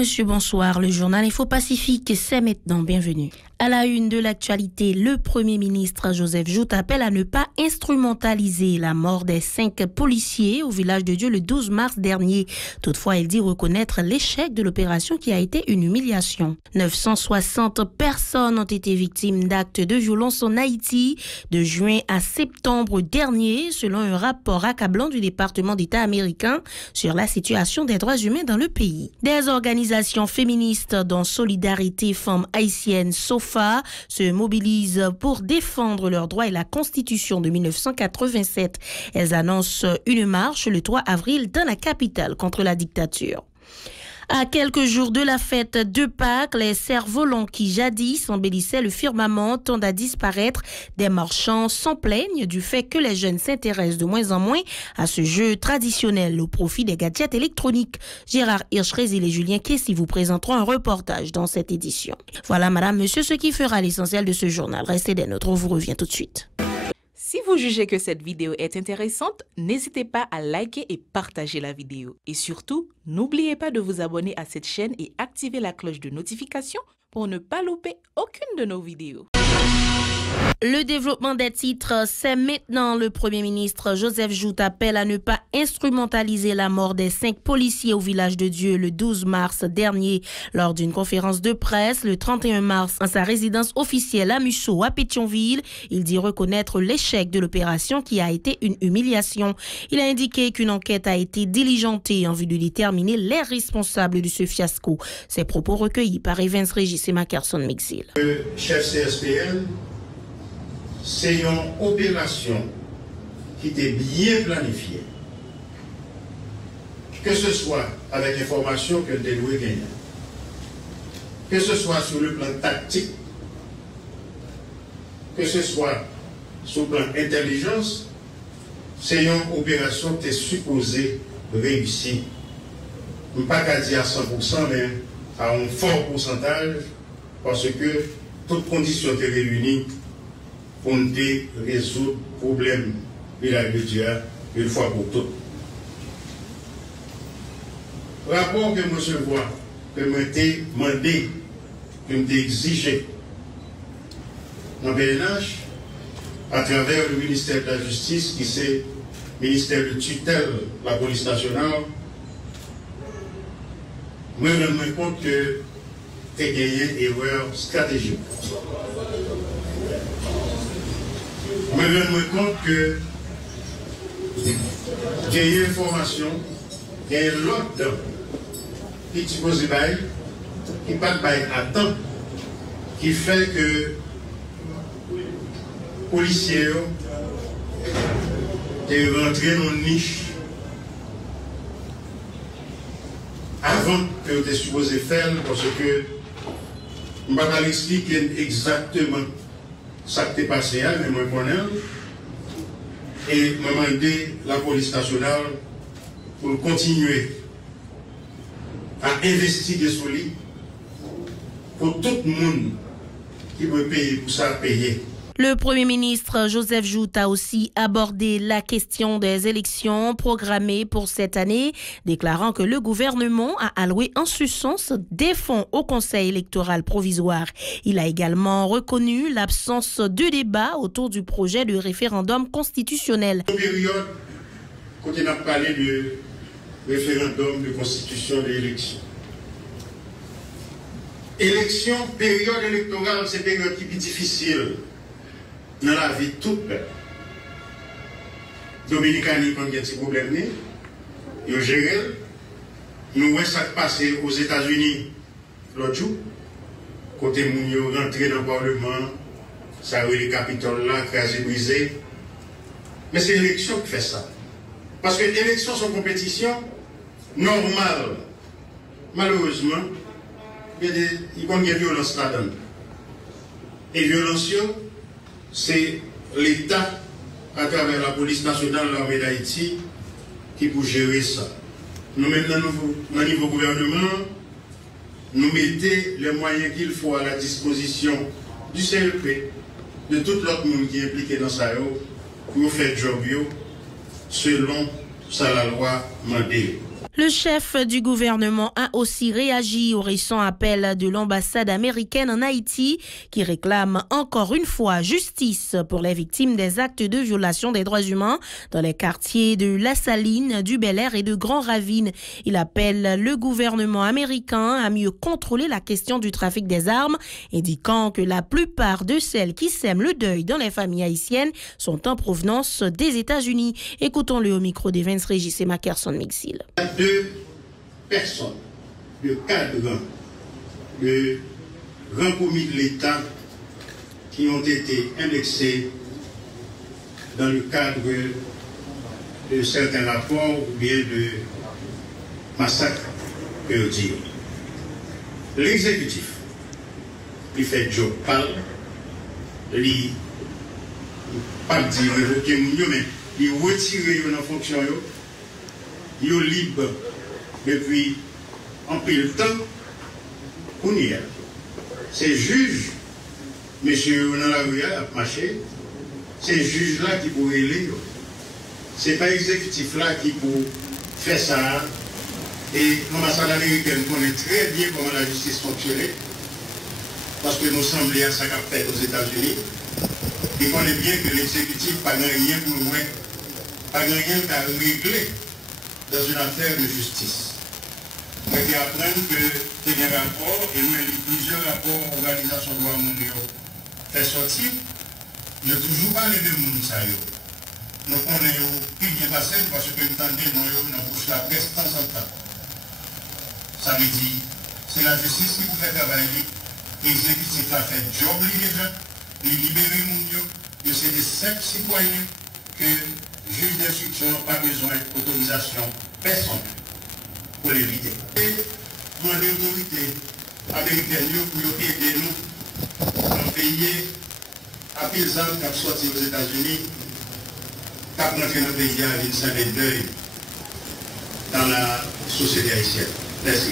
monsieur, bonsoir. Le journal Info Pacifique, c'est maintenant. Bienvenue. À la une de l'actualité, le Premier ministre Joseph Jout appelle à ne pas instrumentaliser la mort des 5 policiers au village de Dieu le 12 mars dernier. Toutefois, il dit reconnaître l'échec de l'opération qui a été une humiliation. 960 personnes ont été victimes d'actes de violence en Haïti de juin à septembre dernier, selon un rapport accablant du département d'État américain sur la situation des droits humains dans le pays. Des organisations féministes dont Solidarité Femmes Haïtiennes SOFA se mobilisent pour défendre leurs droits et la Constitution de 1987. Elles annoncent une marche le 3 avril dans la capitale contre la dictature. À quelques jours de la fête de Pâques, les cerfs-volants qui jadis embellissaient le firmament tendent à disparaître. Des marchands s'en plaignent du fait que les jeunes s'intéressent de moins en moins à ce jeu traditionnel au profit des gadgets électroniques. Gérard Hirsch-Rézil et Julien Kessy vous présenteront un reportage dans cette édition. Voilà, madame, monsieur, ce qui fera l'essentiel de ce journal. Restez des nôtres, on vous revient tout de suite. Si vous jugez que cette vidéo est intéressante, n'hésitez pas à liker et partager la vidéo. Et surtout, n'oubliez pas de vous abonner à cette chaîne et activer la cloche de notification pour ne pas louper aucune de nos vidéos. Le développement des titres, c'est maintenant. Le Premier ministre Joseph Jout appelle à ne pas instrumentaliser la mort des 5 policiers au village de Dieu le 12 mars dernier. Lors d'une conférence de presse le 31 mars en sa résidence officielle à Musso, à Pétionville, il dit reconnaître l'échec de l'opération qui a été une humiliation. Il a indiqué qu'une enquête a été diligentée en vue de déterminer les responsables de ce fiasco. Ces propos recueillis par Evans Régis et Mackerson Mixil. Le chef CSPN, c'est une opération qui était bien planifiée. Que ce soit avec l'information que le déloué gagne, que ce soit sur le plan tactique, que ce soit sur le plan intelligence, c'est une opération qui est supposée réussir. Je ne peux pas dire à 100%, mais à un fort pourcentage, parce que toutes conditions étaient réunies pour nous résoudre le problème de la Dieu une fois pour toutes. Le rapport que je vois, que je t'ai demandé, que je t'ai exigé dans le PNH, à travers le ministère de la Justice, qui c'est le ministère de tutelle de la police nationale, je me rends compte que tu as gagné une erreur stratégique. Je me rends compte que j'ai une information, il y a l'autre qui suppose bail, qui pas de bail à temps, qui fait que les policiers sont rentrés dans une niche avant que vous êtes supposé faire, parce que je ne vais pas expliquer exactement ça qui est passé, mais moi je connais. Et je demandé la police nationale pour continuer à investiguer sur lui, pour tout le monde qui veut payer pour ça payer. Le Premier ministre Joseph Jout a aussi abordé la question des élections programmées pour cette année, déclarant que le gouvernement a alloué en ce sens des fonds au Conseil électoral provisoire. Il a également reconnu l'absence de débat autour du projet de référendum constitutionnel. En période, quand on a parlé de référendum de constitution de l'élection. Élection, période électorale, c'est une période qui est difficile dans la vie de tout le peuple. Dominicains, quand il y a des problèmes, ils ont géré. Nous voyons ça passer aux États-Unis l'autre jour. Côté Mounio rentré dans le Parlement, ça a eu les capitales là, crasé, brisé. Mais c'est l'élection qui fait ça. Parce que l'élection, c'est une compétition normale. Malheureusement, il y a des violences là-dedans. Et violence, c'est l'État, à travers la police nationale, l'armée d'Haïti, qui peut gérer ça. Nous, maintenant, au niveau gouvernement, nous mettons les moyens qu'il faut à la disposition du CLP, de tout l'autre monde qui est impliqué dans ça, pour faire le job selon ça la loi mandée. Le chef du gouvernement a aussi réagi au récent appel de l'ambassade américaine en Haïti qui réclame encore une fois justice pour les victimes des actes de violation des droits humains dans les quartiers de La Saline, du Bel-Air et de Grand Ravine. Il appelle le gouvernement américain à mieux contrôler la question du trafic des armes, indiquant que la plupart de celles qui sèment le deuil dans les familles haïtiennes sont en provenance des États-Unis. Écoutons-le au micro de Vince Régis et Mackerson Mixil. Deux personnes, de cadres, de grands commis de l'État qui ont été indexés dans le cadre de certains rapports ou bien de massacres que dire. L'exécutif, il fait job parle, il pas dire révoquer mon mais il retire en fonction il est libre depuis un peu de temps pour nous. Ces juges, monsieur dans la rue a marché, ces juges-là qui pourraient lire. Ce n'est pas l'exécutif là qui peut faire ça. Et l'ambassade américaine connaît très bien comment la justice fonctionnait, parce que nous semblons à ça qu'a fait aux États-Unis. Il connaît bien que l'exécutif n'a rien pour nous, n'a rien qu'à régler dans une affaire de justice. On peut apprendre que c'est des rapports, et nous avons plusieurs rapports d'organisation de droits mondiaux fait sortir. Je n'ai toujours pas les deux mondes, ça. Nous connaissons plus bien passé parce que nous entendons dans la presse de temps en temps. Ça veut dire c'est la justice qui vous fait travailler. L'exécutif a fait job déjà, de libérer mondiaux, de c'est des simples citoyens que le juge d'instruction n'a pas besoin d'autorisation personne pour l'éviter. Et nous avons l'autorité américaine pour aider nous à payer à paysans qui sont sortis aux États-Unis, qui ont rentré dans le pays à une deuil dans la société haïtienne. Merci.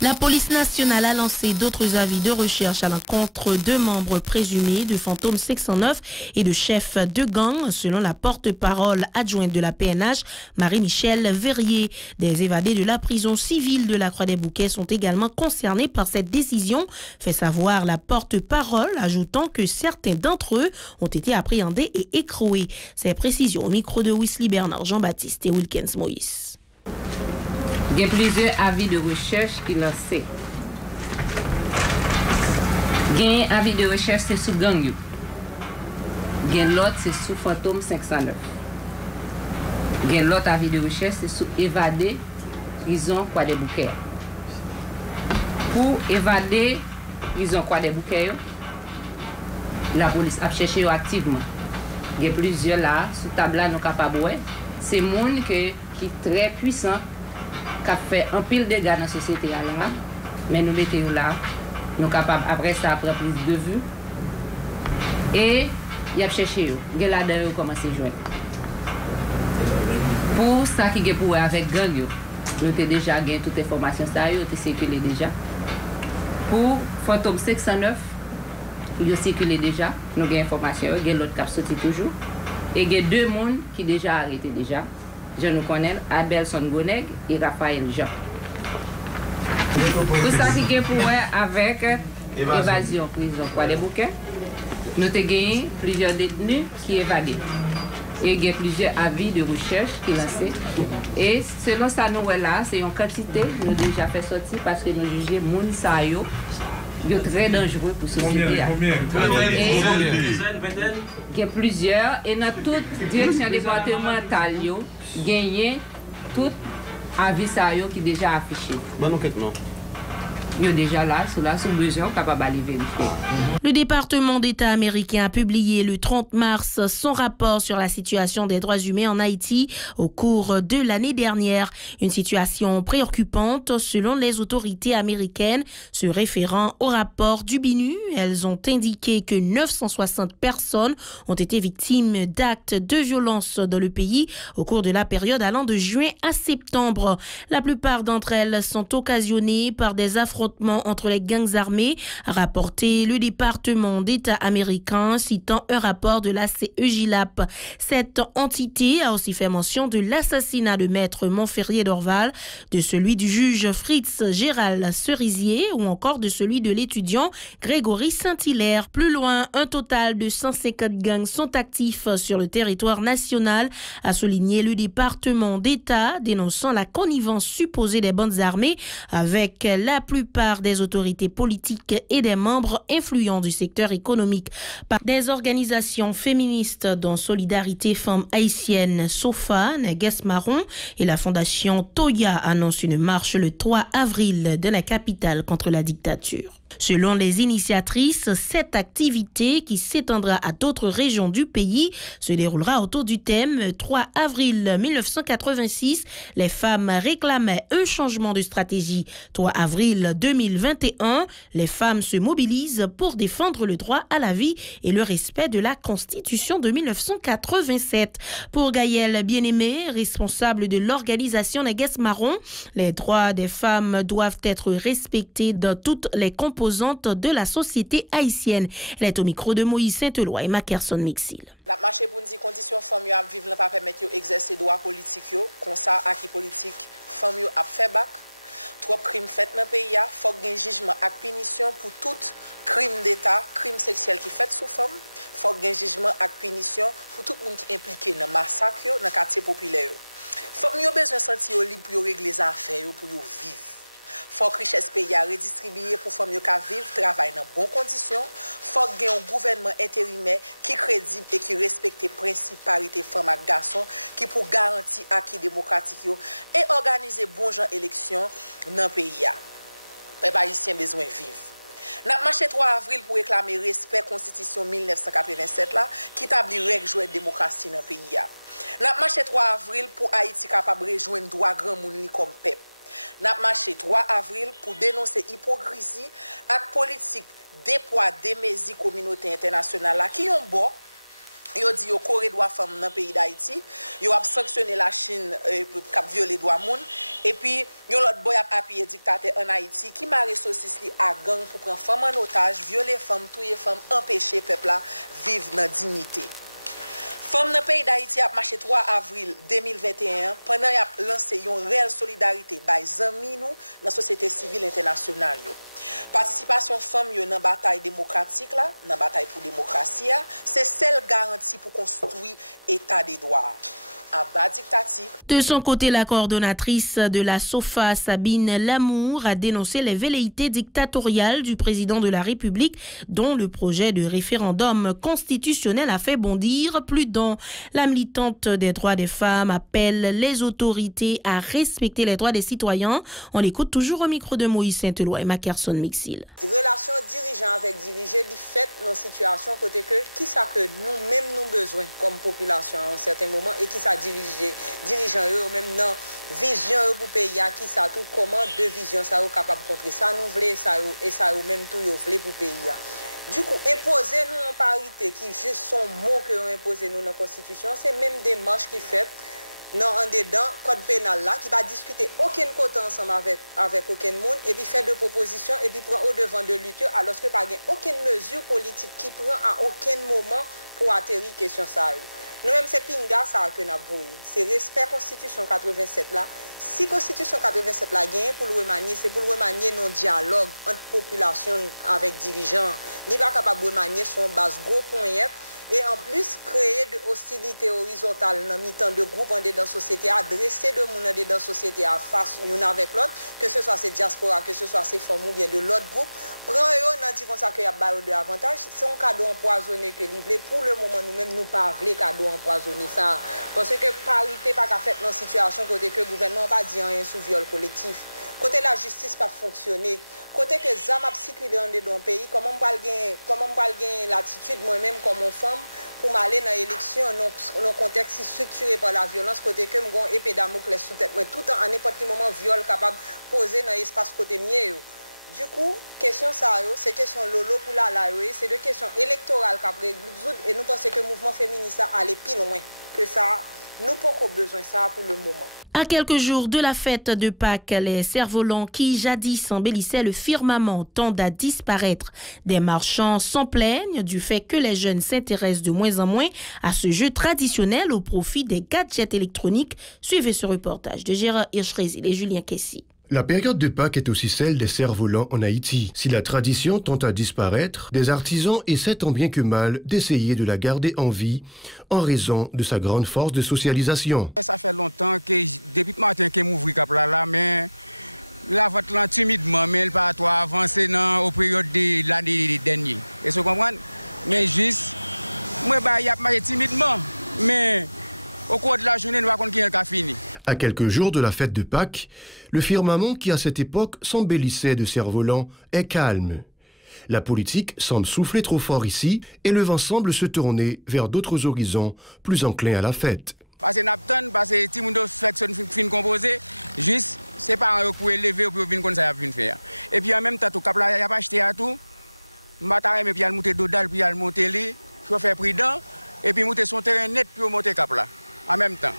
La police nationale a lancé d'autres avis de recherche à l'encontre de membres présumés de Fantôme 609 et de chefs de gang, selon la porte-parole adjointe de la PNH, Marie-Michel Verrier. Des évadés de la prison civile de la Croix-des-Bouquets sont également concernés par cette décision, fait savoir la porte-parole, ajoutant que certains d'entre eux ont été appréhendés et écroués. Ces précisions au micro de Wesley Bernard, Jean-Baptiste et Wilkins Moïse. Il y a plusieurs avis de recherche qui lancés. Il y a un avis de recherche c'est sous gang. Il y a l'autre c'est sous Fantôme 509. Il y a l'autre avis de recherche c'est sous évadé prison Croix-des-Bouquets. Pour évader prison Croix-des-Bouquets, la police a cherché activement. Il y a plusieurs là sous table là nous capables. C'est monde qui est très puissant, qui a fait un pile de dégâts dans la société là, mais nous mettons là, nous sommes capables après ça prendre plus de vue et il a cherché il là dedans commencé à jouer. Pour ça qui est pour avec gang nous avons déjà gagné toute information ça yo été circulé déjà. Pour Fantôme 609 il a circulé déjà, nous avons information, il y a l'autre qui a sorti toujours et il y a deux personnes qui déjà arrêté déjà. Je nous connais Abelson Goneg et Raphaël Jean. Pour ça qui est pour avec évasion prison Croix-des-Bouquets, nous avons gagné plusieurs détenus qui évadent. Et il y a plusieurs avis de recherche qui lancés. Et selon ça, nous là, c'est une quantité nous déjà fait sortir parce que nous jugeons moun sa yo est très dangereux pour la société. Il y a plusieurs et dans toute direction départementale, il y a tout avis qui est déjà affiché. Il est déjà là, sous besoin, capable d'aller vérifier. Le département d'État américain a publié le 30 mars son rapport sur la situation des droits humains en Haïti au cours de l'année dernière. Une situation préoccupante selon les autorités américaines. Se référant au rapport du BINU, elles ont indiqué que 960 personnes ont été victimes d'actes de violence dans le pays au cours de la période allant de juin à septembre. La plupart d'entre elles sont occasionnées par des affrontements affrontements entre les gangs armés, a rapporté le département d'État américain, citant un rapport de la CEJILAP. Cette entité a aussi fait mention de l'assassinat de maître Montferrier d'Orval, de celui du juge Fritz Gérald Cerisier ou encore de celui de l'étudiant Grégory Saint-Hilaire. Plus loin, un total de 150 gangs sont actifs sur le territoire national, a souligné le département d'État, dénonçant la connivence supposée des bandes armées avec la plupart des autorités politiques et des membres influents du secteur économique. Par des organisations féministes dont Solidarité Femmes Haïtiennes, SOFA, Neges Marron et la Fondation Toya annoncent une marche le 3 avril de la capitale contre la dictature. Selon les initiatrices, cette activité, qui s'étendra à d'autres régions du pays, se déroulera autour du thème 3 avril 1986. Les femmes réclamaient un changement de stratégie. 3 avril 2021, les femmes se mobilisent pour défendre le droit à la vie et le respect de la Constitution de 1987. Pour Gaëlle Bien-Aimé, responsable de l'organisation Neges Marron, les droits des femmes doivent être respectés dans toutes les composantes de la société haïtienne. Elle est au micro de Moïse Saint-Eloi et Mackerson Mixil. La marche pour dire conditions femmes à vivre ne pas permettre d'exercer droits politiques comme ça acquis politique femmes à faire bac. Trop crimes faits dans le pays, faut un jugement et punition pour tout crime d'État, crime sexuel qui fait sous femme. Faut un jugement et punition pour tout le monde qui est impliqué dans le massacre dans le quartier populaire. Femmes ont besoin de sentir libre pour régler les affaires pour vivre. Faut que richesse pays à redistribuer pour femmes qui vivre, travailler dans bonnes conditions. Faut qu'il y ait un gouvernement intérimaire qui est crédible et qui respecte les principes parité femmes et garçons, qui pour garantir acquis démocratique et organiser bon genre élection dans le pays. Les Haïtiens ont besoin de vivre. Nous avons marché 3 avril pour réclamer le respect de la Constitution 1987 là, qui établit les règles de démocratie dans le pays. Nous avons marché 3 avril pour Haïti capable de rejoindre droit grand monde comme peuple. Nous avons marché 3 avril pour dénoncer l'hypocrisie et politique des poids des mesures communauté internationale qui ont bon. Ils ont dit qu'ils ont coré droit femmes dans le pays d'Haïti. Ils ont sanctionné la Chine pour violer les droits de l'homme. Et puis, ils ont l'autre boy appuyé dictateur en Haïti qui m'a ressuscité à gang pour prendre femmes en otage, violer les femmes, tuer les femmes, empêcher le peuple à vivre dans la dignité. Femmes dans le pays d'Haïti a marché 3 avril 2021 pendant qu'il a lancé une réelle solidarité by amis nous dans la société civile internationale. Participation femmes dans la bataille démocratique là, dans la bataille pour la démocratie, c'est celle garantie pour construire l'état des droits. De son côté, la coordonnatrice de la SOFA, Sabine Lamour, a dénoncé les velléités dictatoriales du président de la République, dont le projet de référendum constitutionnel a fait bondir plus d'un. La militante des droits des femmes appelle les autorités à respecter les droits des citoyens. On l'écoute toujours au micro de Moïse Saint-Eloi et Mackerson Mixil. Relation dirigeant avec dirigé, du fait dans situation côté que qui ça que nous-mêmes nous besoin comme population à un certain moment et qui ça dirigeants eux même dans vision pour pays qui ça tout comment deux visions ça capable contrer ça nous voulons ça et ça même tout yo voulez pour pays. Du coup imposer nous en parité qui juste son mot que on imposer nous dans la constitution c'est même démarche qui fait non en dedans code pénal là qui va discuter aucun côté ensemble avec aucun monde et puis faire de propositions et puis prend au devant de lutte alors que pas aucune mesure politique qui prend à aucun moment pour atterrir question ça. Nous-mêmes, c'est pinga ça que nous avons. C'est respect Constitution 87 là. Si Constitution 87 là gagne pour le remanier, c'est pour le remanier non dialogue entre population avec dirigeants. Il n'est pas capable de remanier son base gros point et en plus créer de hostilité horizontale dans mi-temps de groupes dans la société, adresser de monde dans la société à face l'une avec l'autre, que ce soit ces diaspora, que ce soit ces femmes ou bien de l'autre groupe. Prends eux, on a dit comme ça qu'il y a de avantages. C'est un cadeau empoisonné que livré. Pour le moment, nous-mêmes, nous pas voulons cadeau empoisonné ça. Parce que parité pas qu'à faire dans une situation côté que le gouvernement pas dit rien sous viol collectif. Côté la justice pas fonctionner. Côté que ça m'a circulé dans le pays, comment on va gagner l'attitude moi-même comme une femme pour m'aller dans l'élection dans un contexte structuré par la violence, côté que mon épée Damoclès sous tête, mais tout en n'importe quel moment viol capable de poser dans l'espace côté mieux. Du coup, question ça, c'est question lolo pour la c'est de questions électorales qu'a résoudre et nous pensons que le mouvement féministe a allé plus loin que ça. Nous n'avons pas besoin de ça pour le moment. À quelques jours de la fête de Pâques, les cerfs-volants qui jadis embellissaient le firmament tendent à disparaître. Des marchands s'en plaignent du fait que les jeunes s'intéressent de moins en moins à ce jeu traditionnel au profit des gadgets électroniques. Suivez ce reportage de Gérard Hirschrésil et Julien Kessy. La période de Pâques est aussi celle des cerfs-volants en Haïti. Si la tradition tend à disparaître, des artisans essaient tant bien que mal d'essayer de la garder en vie en raison de sa grande force de socialisation. Ça fait longtemps que depuis matin que m'ouvre cap là, mais la vente là timidement, mais elle pas toi avancer dans au période de l'année dernière. Et vous comprenez? Mais juste moi y a marché timidement, mais au cours de la journée nous va qu'on qui a fini. À quelques jours de la fête de Pâques, le firmament qui à cette époque s'embellissait de cerfs-volants est calme. La politique semble souffler trop fort ici et le vent semble se tourner vers d'autres horizons plus enclins à la fête. Parce que Napton, parce que tout le monde fait fin composé, juste c'est pas pour élever ou pour venir comme ça faire. Et puis en même temps tout cap là y a pas acheté à tout. Matin mais puis il monter d'odal puis il monter lui, chauffeur prudent et puis monter son terrain net puis monter cap là en même temps.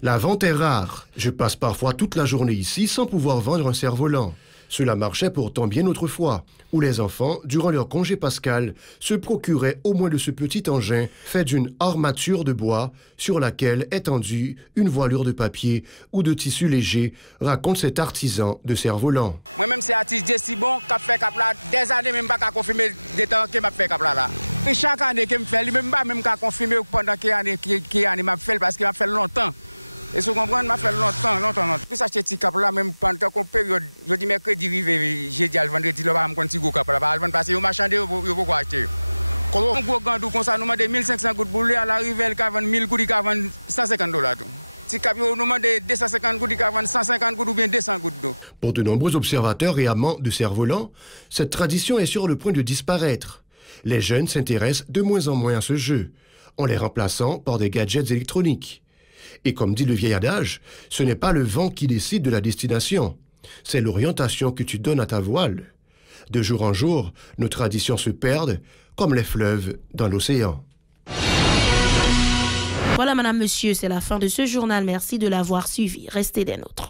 La vente est rare. Je passe parfois toute la journée ici sans pouvoir vendre un cerf-volant. Cela marchait pourtant bien autrefois, où les enfants, durant leur congé pascal, se procuraient au moins de ce petit engin fait d'une armature de bois sur laquelle est tendue une voilure de papier ou de tissu léger, raconte cet artisan de cerf-volant. Moi-même, c'est artiste si bon, qui fait cap là, des années même pas qu'à confirmer des temps que m'a fait cap là. Et chaque année que me fait, lui même pas même qu'à confirmer pendant quelle année m'a fait parce qu'il m'a fait longtemps. Et ce comprendre m'a fait longtemps. Puis acheter petit cap là même pendant qu'on période, je dis mercredi rive, jeudi al vendredi là pas me petit go cap là, pas vendre parce que au marchand de pour acheter. Quand on gros gandou comme ça nous demande 1500 gouttes pour lui à l'arrivée il ca vendre 1000 gouttes, il ca vendre $150 tout. Si cap nous demande 250 gouttes, il ca vendre 150 gouttes ou bien 200 gouttes d'eau. Pour de nombreux observateurs et amants de cerfs-volants, cette tradition est sur le point de disparaître. Les jeunes s'intéressent de moins en moins à ce jeu, en les remplaçant par des gadgets électroniques. Et comme dit le vieil adage, ce n'est pas le vent qui décide de la destination, c'est l'orientation que tu donnes à ta voile. De jour en jour, nos traditions se perdent comme les fleuves dans l'océan. Voilà, madame, monsieur, c'est la fin de ce journal. Merci de l'avoir suivi. Restez des nôtres.